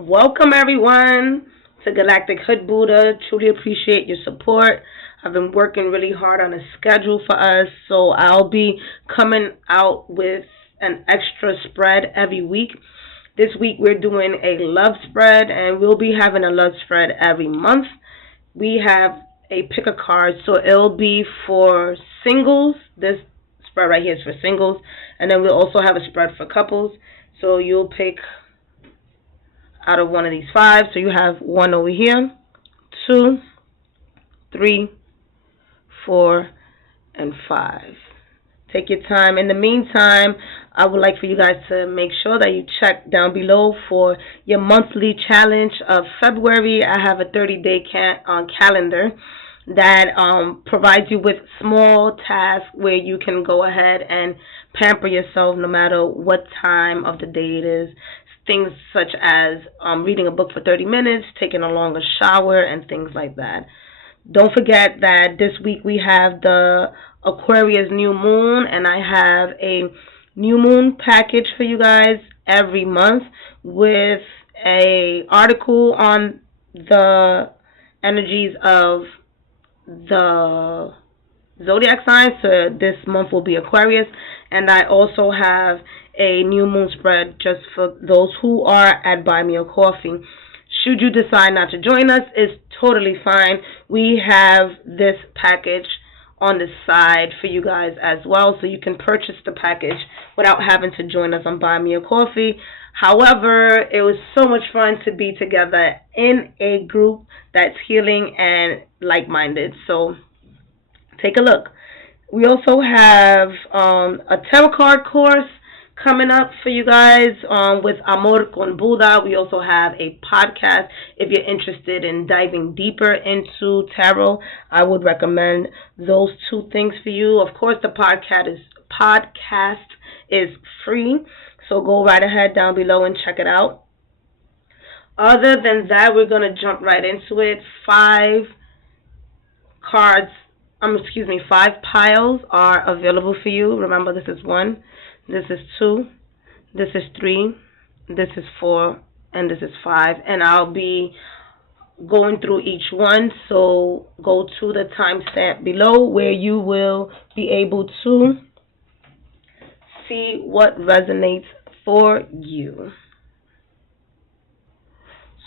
Welcome everyone to Galactic Hood Buddha. Truly appreciate your support. I've been working really hard on a schedule for us, so I'll be coming out with an extra spread every week. This week we're doing a love spread, and we'll be having a love spread every month. We have a pick a card, so it'll be for singles. This spread right here is for singles, and then we'll also have a spread for couples. So you'll pick out of one of these five. So you have one over here, 2, 3, 4, and 5. Take your time. In the meantime, I would like for you guys to make sure that you check down below for your monthly challenge of February. I have a 30-day calendar that provides you with small tasks where you can go ahead and pamper yourself no matter what time of the day it is. Things such as reading a book for 30 minutes, taking a longer shower, and things like that. Don't forget that this week we have the Aquarius New Moon, and I have a New Moon package for you guys every month with a article on the energies of the zodiac signs. So this month will be Aquarius, and I also have a new moon spread just for those who are at Buy Me a Coffee. Should you decide not to join us, it's totally fine. We have this package on the side for you guys as well, so you can purchase the package without having to join us on Buy Me a Coffee. However, it was so much fun to be together in a group that's healing and like-minded. So take a look. We also have a tarot card course coming up for you guys with Amor con Buddha. We also have a podcast. If you're interested in diving deeper into tarot, I would recommend those two things for you. Of course, the podcast is free, so go right ahead down below and check it out. Other than that, we're going to jump right into it. 5 piles are available for you. Remember, this is 1. This is 2, this is 3, this is 4, and this is 5. And I'll be going through each one, so go to the timestamp below where you will be able to see what resonates for you.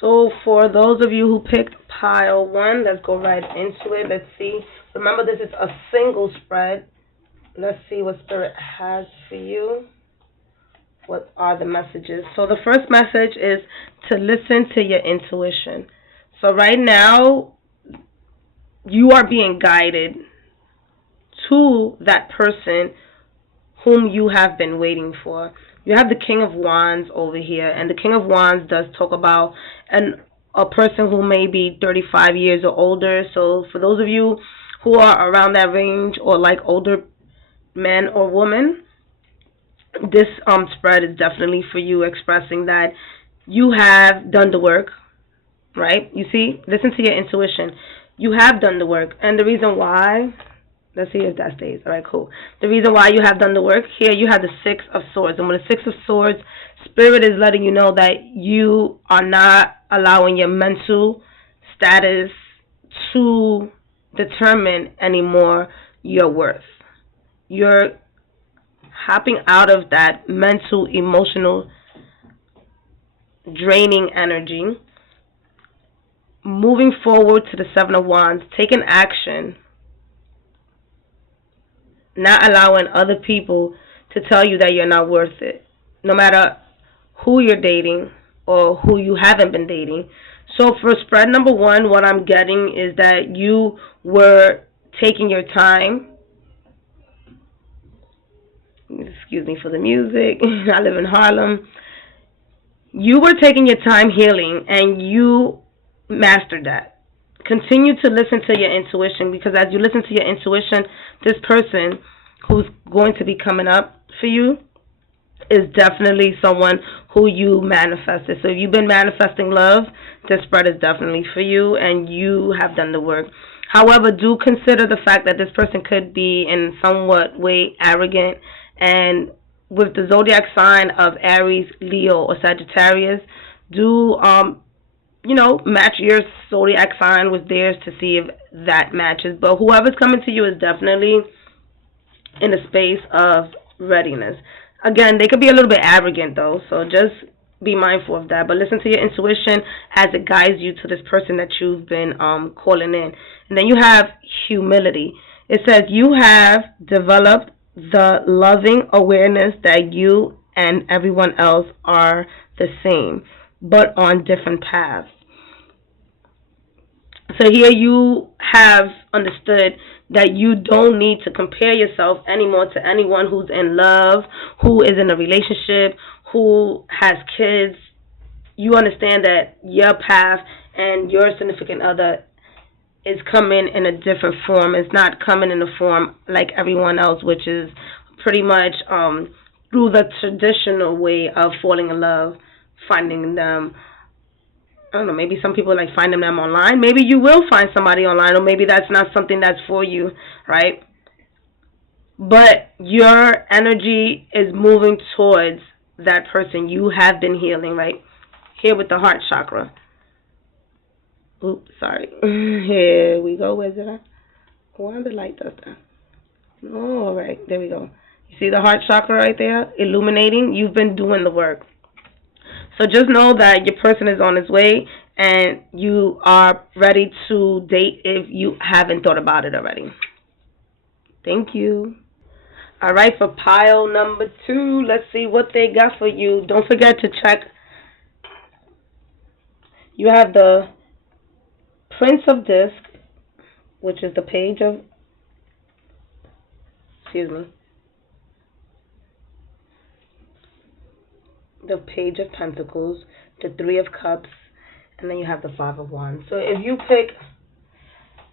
So for those of you who picked pile 1, let's go right into it. Let's see. Remember, this is a single spread. Let's see what Spirit has for you. What are the messages? So the first message is to listen to your intuition. So right now, you are being guided to that person whom you have been waiting for. You have the King of Wands over here, and the King of Wands does talk about a person who may be 35 years or older. So for those of you who are around that range or like older man or woman, this spread is definitely for you, expressing that you have done the work, right? You see, listen to your intuition. You have done the work, and the reason why, let's see if that stays. All right, cool. The reason why you have done the work, here you have the 6 of Swords, and with the 6 of Swords, Spirit is letting you know that you are not allowing your mental status to determine anymore your worth. You're hopping out of that mental, emotional, draining energy, moving forward to the 7 of Wands, taking action, not allowing other people to tell you that you're not worth it, no matter who you're dating or who you haven't been dating. So for spread number 1, what I'm getting is that you were taking your time. Excuse me for the music. I live in Harlem. You were taking your time healing, and you mastered that. Continue to listen to your intuition, because as you listen to your intuition, this person who's going to be coming up for you is definitely someone who you manifested. So if you've been manifesting love, this spread is definitely for you, and you have done the work. However, do consider the fact that this person could be in somewhat way arrogant, and with the zodiac sign of Aries, Leo, or Sagittarius, do you know, match your zodiac sign with theirs to see if that matches. But whoever's coming to you is definitely in a space of readiness. Again, they could be a little bit arrogant though, so just be mindful of that. But listen to your intuition as it guides you to this person that you've been calling in. And then you have humility. It says you have developed the loving awareness that you and everyone else are the same, but on different paths. So here you have understood that you don't need to compare yourself anymore to anyone who's in love, who is in a relationship, who has kids. You understand that your path and your significant other is coming in a different form. It's not coming in a form like everyone else, which is pretty much through the traditional way of falling in love, finding them. I don't know, maybe some people like finding them online. Maybe you will find somebody online, or maybe that's not something that's for you, right? But your energy is moving towards that person you have been healing, right? Here with the heart chakra. Oops, sorry. Here we go. Where's it at? Why the light does that? All right, there we go. You see the heart chakra right there? Illuminating. You've been doing the work. So just know that your person is on his way and you are ready to date if you haven't thought about it already. Thank you. All right, for pile number 2, let's see what they got for you. Don't forget to check. You have the Prince of Disc, which is the page of, the Page of Pentacles, the Three of Cups, and then you have the Five of Wands. So if you pick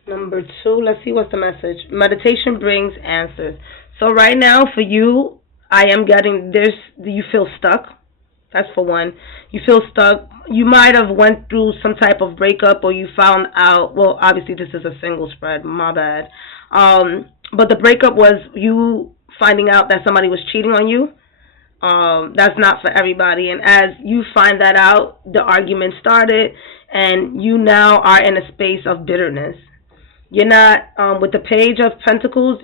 number 2, let's see what's the message. Meditation brings answers. So right now for you, I am getting this. You feel stuck. That's for one. You feel stuck. You might have went through some type of breakup, or you found out, well, obviously this is a single spread, my bad. But the breakup was you finding out that somebody was cheating on you. That's not for everybody. And as you find that out, the argument started, and you now are in a space of bitterness. You're not, with the Page of Pentacles,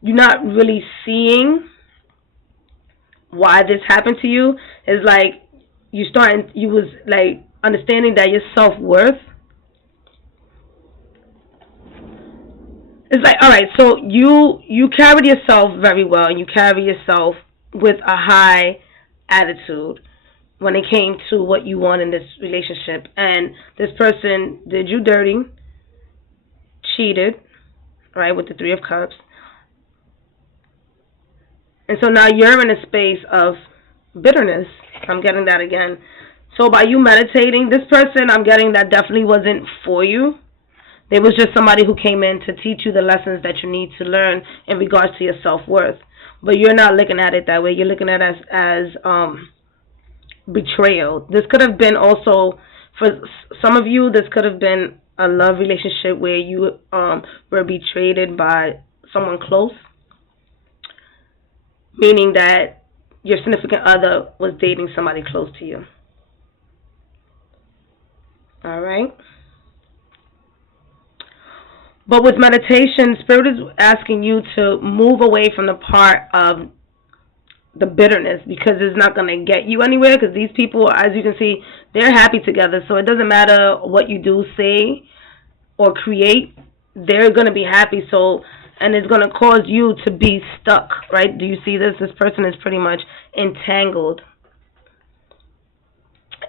you're not really seeing why this happened to you. It's like you was like understanding that your self-worth. It's like, all right, so you carry yourself very well, and you carry yourself with a high attitude when it came to what you want in this relationship. And this person did you dirty, cheated, right, with the Three of Cups. And so now you're in a space of bitterness. I'm getting that again. So by you meditating, this person, I'm getting that definitely wasn't for you. There was just somebody who came in to teach you the lessons that you need to learn in regards to your self-worth. But you're not looking at it that way. You're looking at it as betrayal. This could have been also, for some of you, this could have been a love relationship where you were betrayed by someone close. Meaning that your significant other was dating somebody close to you. All right? But with meditation, Spirit is asking you to move away from the part of the bitterness, because it's not going to get you anywhere, because these people, as you can see, they're happy together. So it doesn't matter what you do, say, or create, they're going to be happy. So, and it's going to cause you to be stuck, right? Do you see this? This person is pretty much entangled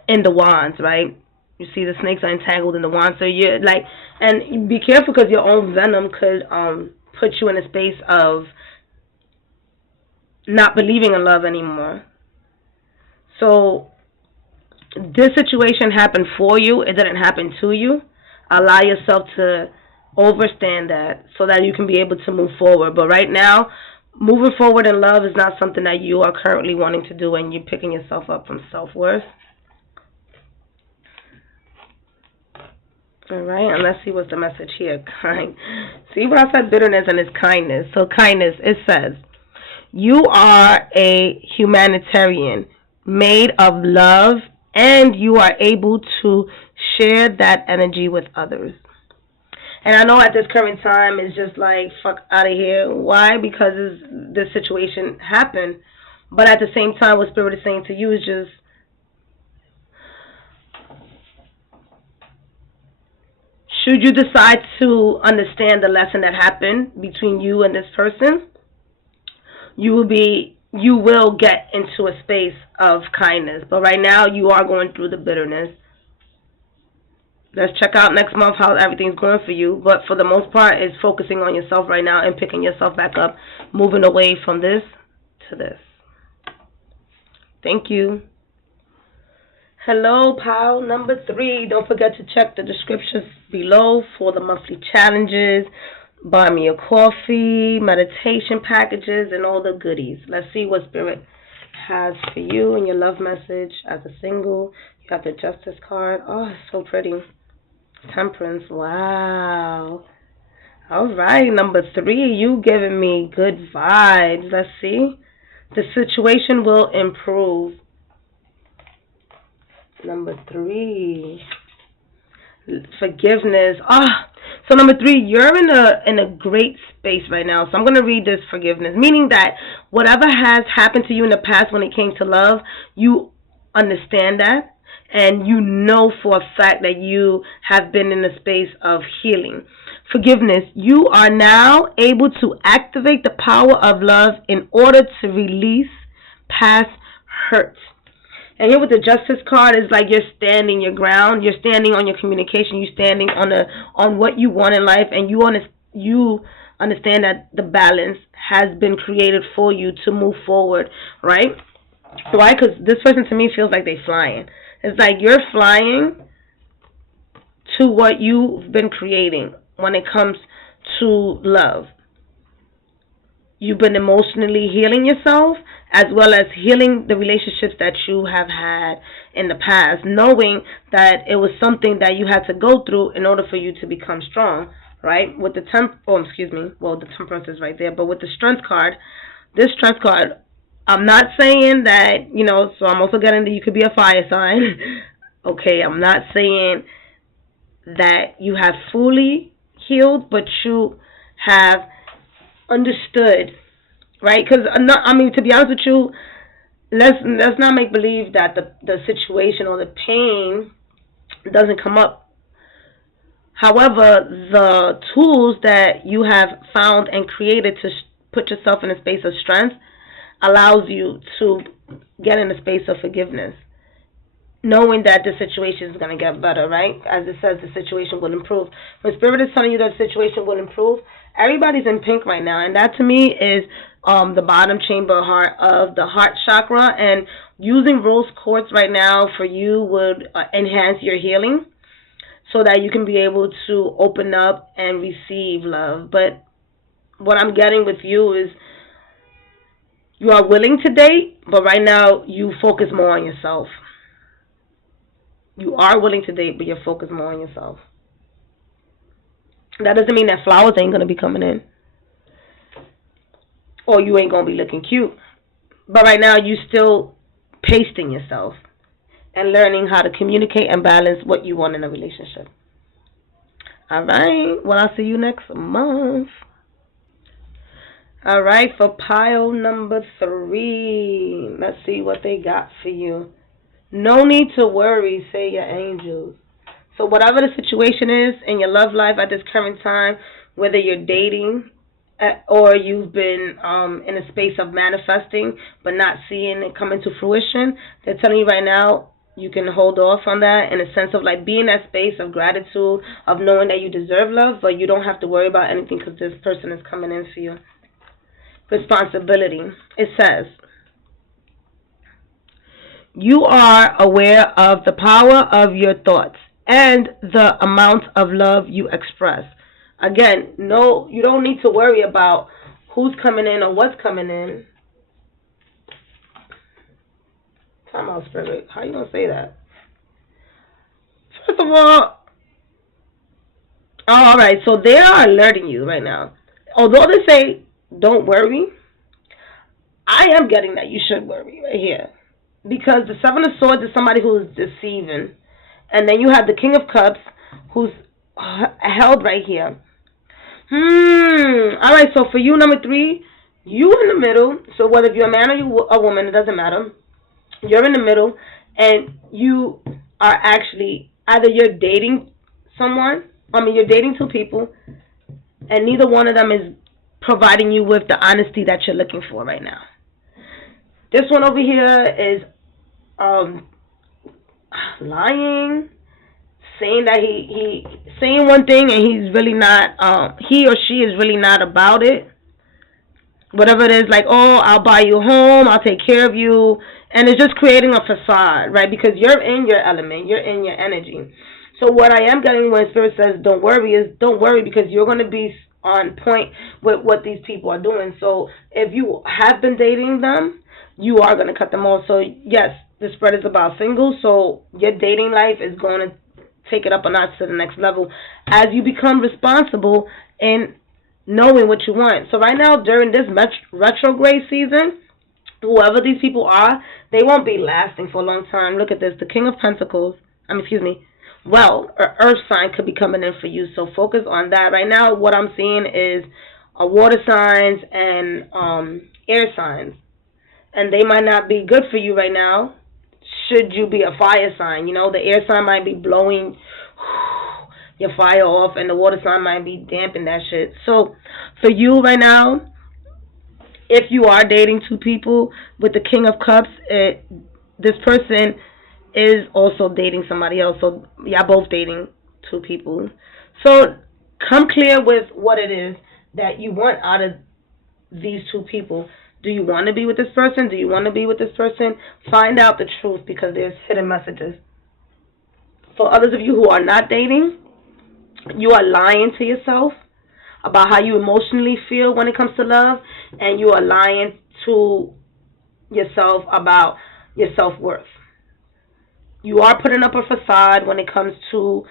in the wands, right? You see the snakes are entangled in the wands. So you're like, and be careful, because your own venom could put you in a space of not believing in love anymore. So this situation happened for you. It didn't happen to you. Allow yourself to overstand that so that you can be able to move forward. But right now, moving forward in love is not something that you are currently wanting to do, and you're picking yourself up from self-worth. All right, and let's see what's the message here. Kind. See what I said, bitterness, and it's kindness. So kindness, it says, you are a humanitarian made of love and you are able to share that energy with others. And I know at this current time it's just like, fuck out of here. Why? Because this situation happened. But at the same time, what Spirit is saying to you is just, should you decide to understand the lesson that happened between you and this person, you will get into a space of kindness. But right now, you are going through the bitterness. Let's check out next month how everything's going for you. But for the most part, it's focusing on yourself right now and picking yourself back up, moving away from this to this. Thank you. Hello, pile number 3. Don't forget to check the descriptions below for the monthly challenges, buy me a coffee, meditation packages, and all the goodies. Let's see what Spirit has for you in your love message as a single. You have the Justice card. Oh, it's so pretty. Temperance. Wow. All right, number 3. You giving me good vibes. Let's see. The situation will improve. Number 3. Forgiveness. So number 3, you're in a great space right now. So I'm going to read this forgiveness, meaning that whatever has happened to you in the past when it came to love, you understand that. And you know for a fact that you have been in a space of healing. Forgiveness. You are now able to activate the power of love in order to release past hurt. And here with the Justice card, is like you're standing your ground. You're standing on your communication. You're standing on what you want in life. And you understand that the balance has been created for you to move forward, right? Why? Because this person to me feels like they're flying. It's like you're flying to what you've been creating when it comes to love. You've been emotionally healing yourself as well as healing the relationships that you have had in the past, knowing that it was something that you had to go through in order for you to become strong, right? With the the temperance is right there, but with the strength card, this strength card, I'm not saying that, so I'm also getting that you could be a fire sign. Okay, I'm not saying that you have fully healed, but you have understood, right? Because, to be honest with you, let's not make believe that the situation or the pain doesn't come up. However, the tools that you have found and created to put yourself in a space of strength allows you to get in a space of forgiveness, knowing that the situation is going to get better, right? As it says, the situation will improve. When Spirit is telling you that the situation will improve, everybody's in pink right now, and that to me is the bottom chamber heart of the heart chakra, and using rose quartz right now for you would enhance your healing so that you can be able to open up and receive love. But what I'm getting with you is you are willing to date, but right now you focus more on yourself. You are willing to date, but you're focused more on yourself. That doesn't mean that flowers ain't going to be coming in, or you ain't going to be looking cute. But right now you still pasting yourself and learning how to communicate and balance what you want in a relationship. All right. Well, I'll see you next month. All right, for pile number 3, let's see what they got for you. No need to worry, say your angels. So whatever the situation is in your love life at this current time, whether you're dating or you've been in a space of manifesting but not seeing it come into fruition, they're telling you right now you can hold off on that in a sense of like being in that space of gratitude, of knowing that you deserve love, but you don't have to worry about anything because this person is coming in for you. Responsibility. It says, you are aware of the power of your thoughts and the amount of love you express. Again, no, you don't need to worry about who's coming in or what's coming in. Time out, Spirit. How you going to say that? First of all right, so they are alerting you right now. Although they say, don't worry, I am getting that you should worry right here. because the Seven of Swords is somebody who is deceiving. And then you have the King of Cups, who's held right here. Alright, so for you, number 3, you in the middle. So whether if you're a man or you a woman, it doesn't matter. You're in the middle, and you are actually, either you're dating someone, you're dating 2 people, and neither one of them is providing you with the honesty that you're looking for right now. This one over here is lying, saying that he saying one thing and he's really not, he or she is really not about it. Whatever it is, like, oh, I'll buy you a home, I'll take care of you, and it's just creating a facade, right? Because you're in your element, you're in your energy. So what I am getting when Spirit says don't worry is don't worry, because you're going to be on point with what these people are doing. So if you have been dating them, you are going to cut them off. So yes, the spread is about singles, so your dating life is going to take it up a notch to the next level as you become responsible in knowing what you want. So right now, during this retrograde season, whoever these people are, they won't be lasting for a long time. Look at this. The King of Pentacles, well, an earth sign could be coming in for you. So focus on that. Right now, what I'm seeing is water signs and air signs. And they might not be good for you right now. Should you be a fire sign? You know, the air sign might be blowing your fire off, and the water sign might be damping that shit. So for you right now, if you are dating 2 people with the King of Cups, this person is also dating somebody else. So y'all both dating 2 people. So come clear with what it is that you want out of these 2 people. Do you want to be with this person? Do you want to be with this person? Find out the truth, because there's hidden messages. For others of you who are not dating, you are lying to yourself about how you emotionally feel when it comes to love, and you are lying to yourself about your self-worth. You are putting up a facade when it comes to,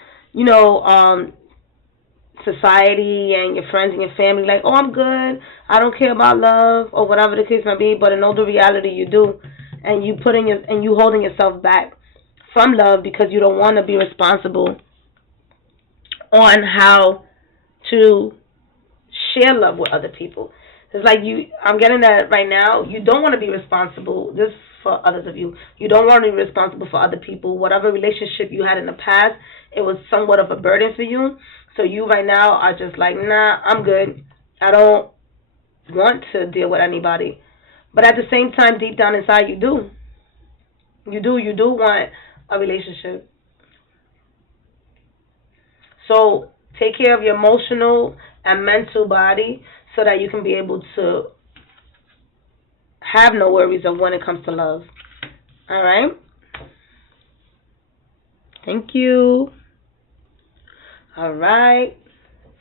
society and your friends and your family, like, oh, I'm good, I don't care about love, or whatever the case may be. But in all the reality, you do, and you holding yourself back from love because you don't want to be responsible on how to share love with other people. It's like I'm getting that right now. You don't want to be responsible. This for others of you. You don't want to be responsible for other people. Whatever relationship you had in the past, it was somewhat of a burden for you. So you right now are just like, nah, I'm good. I don't want to deal with anybody. But at the same time, deep down inside, you do. You do want a relationship. So take care of your emotional and mental body so that you can be able to have no worries of when it comes to love. All right? Thank you. All right.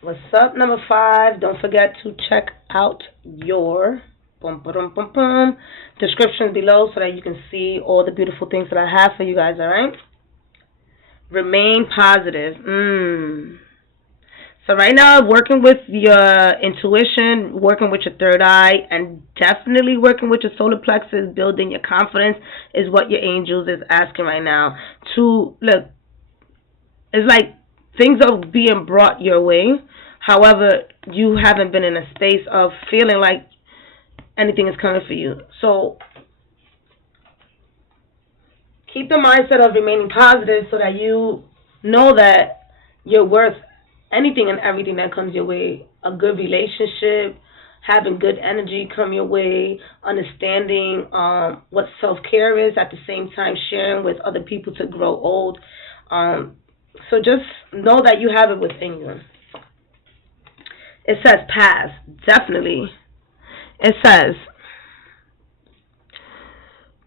What's up, number 5? Don't forget to check out your description below so that you can see all the beautiful things that I have for you guys, all right? Remain positive. So right now, working with your intuition, working with your third eye, and definitely working with your solar plexus, building your confidence is what your angels is asking right now. Look, it's like things are being brought your way. However, you haven't been in a space of feeling like anything is coming for you. So keep the mindset of remaining positive so that you know that you're worth anything and everything that comes your way. A good relationship, having good energy come your way, understanding what self-care is, at the same time sharing with other people to grow old. So just know that you have it within you. It says pass, definitely. It says,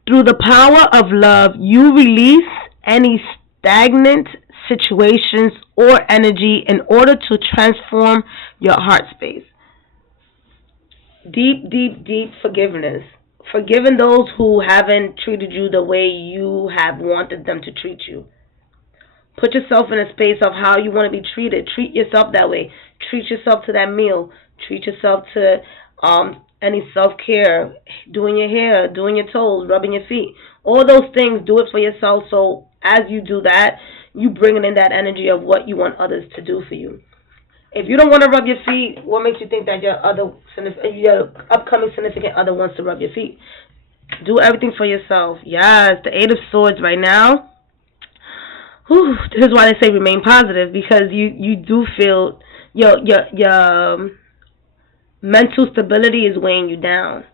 through the power of love, you release any stagnant situations or energy in order to transform your heart space. Deep, deep, deep forgiveness. Forgiving those who haven't treated you the way you have wanted them to treat you. Put yourself in a space of how you want to be treated. Treat yourself that way. Treat yourself to that meal. Treat yourself to any self-care, doing your hair, doing your toes, rubbing your feet, All those things, do it for yourself. So as you do that, you bringing in that energy of what you want others to do for you. If you don't want to rub your feet, what makes you think that your upcoming significant other wants to rub your feet? Do everything for yourself. Yes, the Eight of Swords right now. Whew, this is why they say remain positive, because you do feel your mental stability is weighing you down.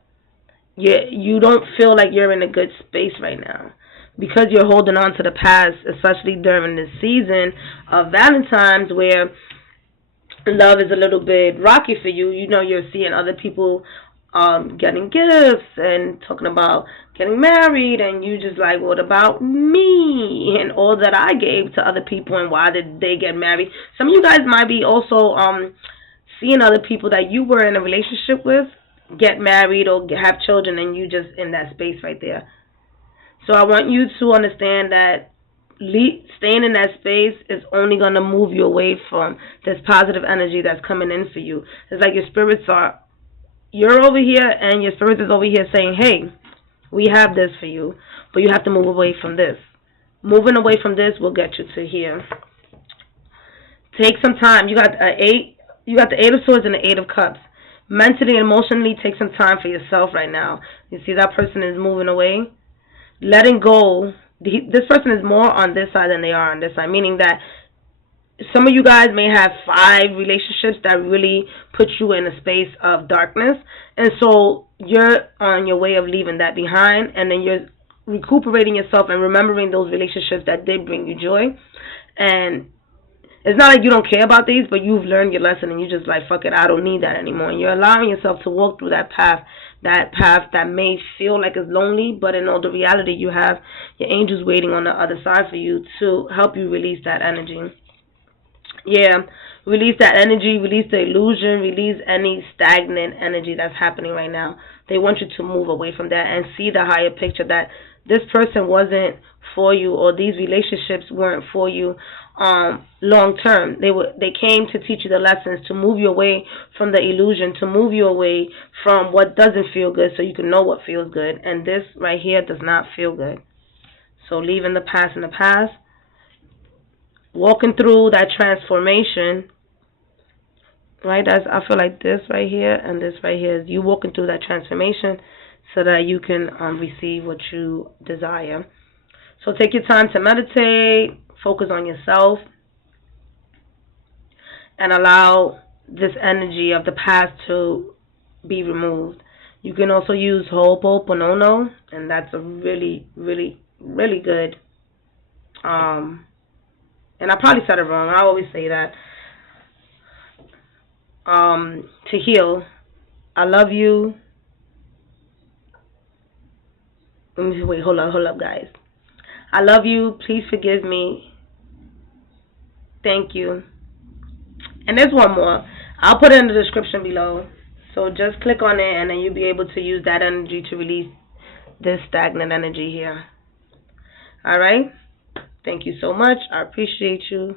You don't feel like you're in a good space right now because you're holding on to the past, especially during this season of Valentine's, where love is a little bit rocky for you. You know, you're seeing other people getting gifts and talking about getting married, and you just like, what about me and all that I gave to other people, and why did they get married? Some of you guys might be also seeing other people that you were in a relationship with get married or have children, and you just in that space right there. So I want you to understand that staying in that space is only going to move you away from this positive energy that's coming in for you. It's like you're over here and your spirit is over here saying, hey, we have this for you, but you have to move away from this. Moving away from this will get you to here. Take some time. You got the Eight of Swords and the Eight of Cups. Mentally and emotionally, take some time for yourself right now. You see that person is moving away? Letting go. This person is more on this side than they are on this side, meaning that some of you guys may have 5 relationships that really put you in a space of darkness, and so you're on your way of leaving that behind, and then you're recuperating yourself and remembering those relationships that did bring you joy. And it's not like you don't care about these, but you've learned your lesson and you just like, fuck it, I don't need that anymore. And you're allowing yourself to walk through that path that may feel like it's lonely, but in all the reality, you have your angels waiting on the other side for you to help you release that energy. Yeah, release that energy, release the illusion, release any stagnant energy that's happening right now. They want you to move away from that and see the higher picture, that this person wasn't for you, or these relationships weren't for you long term. They came to teach you the lessons, to move you away from the illusion, to move you away from what doesn't feel good so you can know what feels good. And this right here does not feel good. So leaving the past in the past, walking through that transformation, right? I feel like this right here and this right here is you walking through that transformation so that you can receive what you desire. So take your time to meditate, focus on yourself, and allow this energy of the past to be removed. You can also use Ho'oponopono, and that's a really, really, really good. And I probably said it wrong. I always say that. To heal. I love you. Wait, hold up, guys. I love you. Please forgive me. Thank you. And there's one more. I'll put it in the description below. So just click on it, and then you'll be able to use that energy to release this stagnant energy here. All right? Thank you so much. I appreciate you.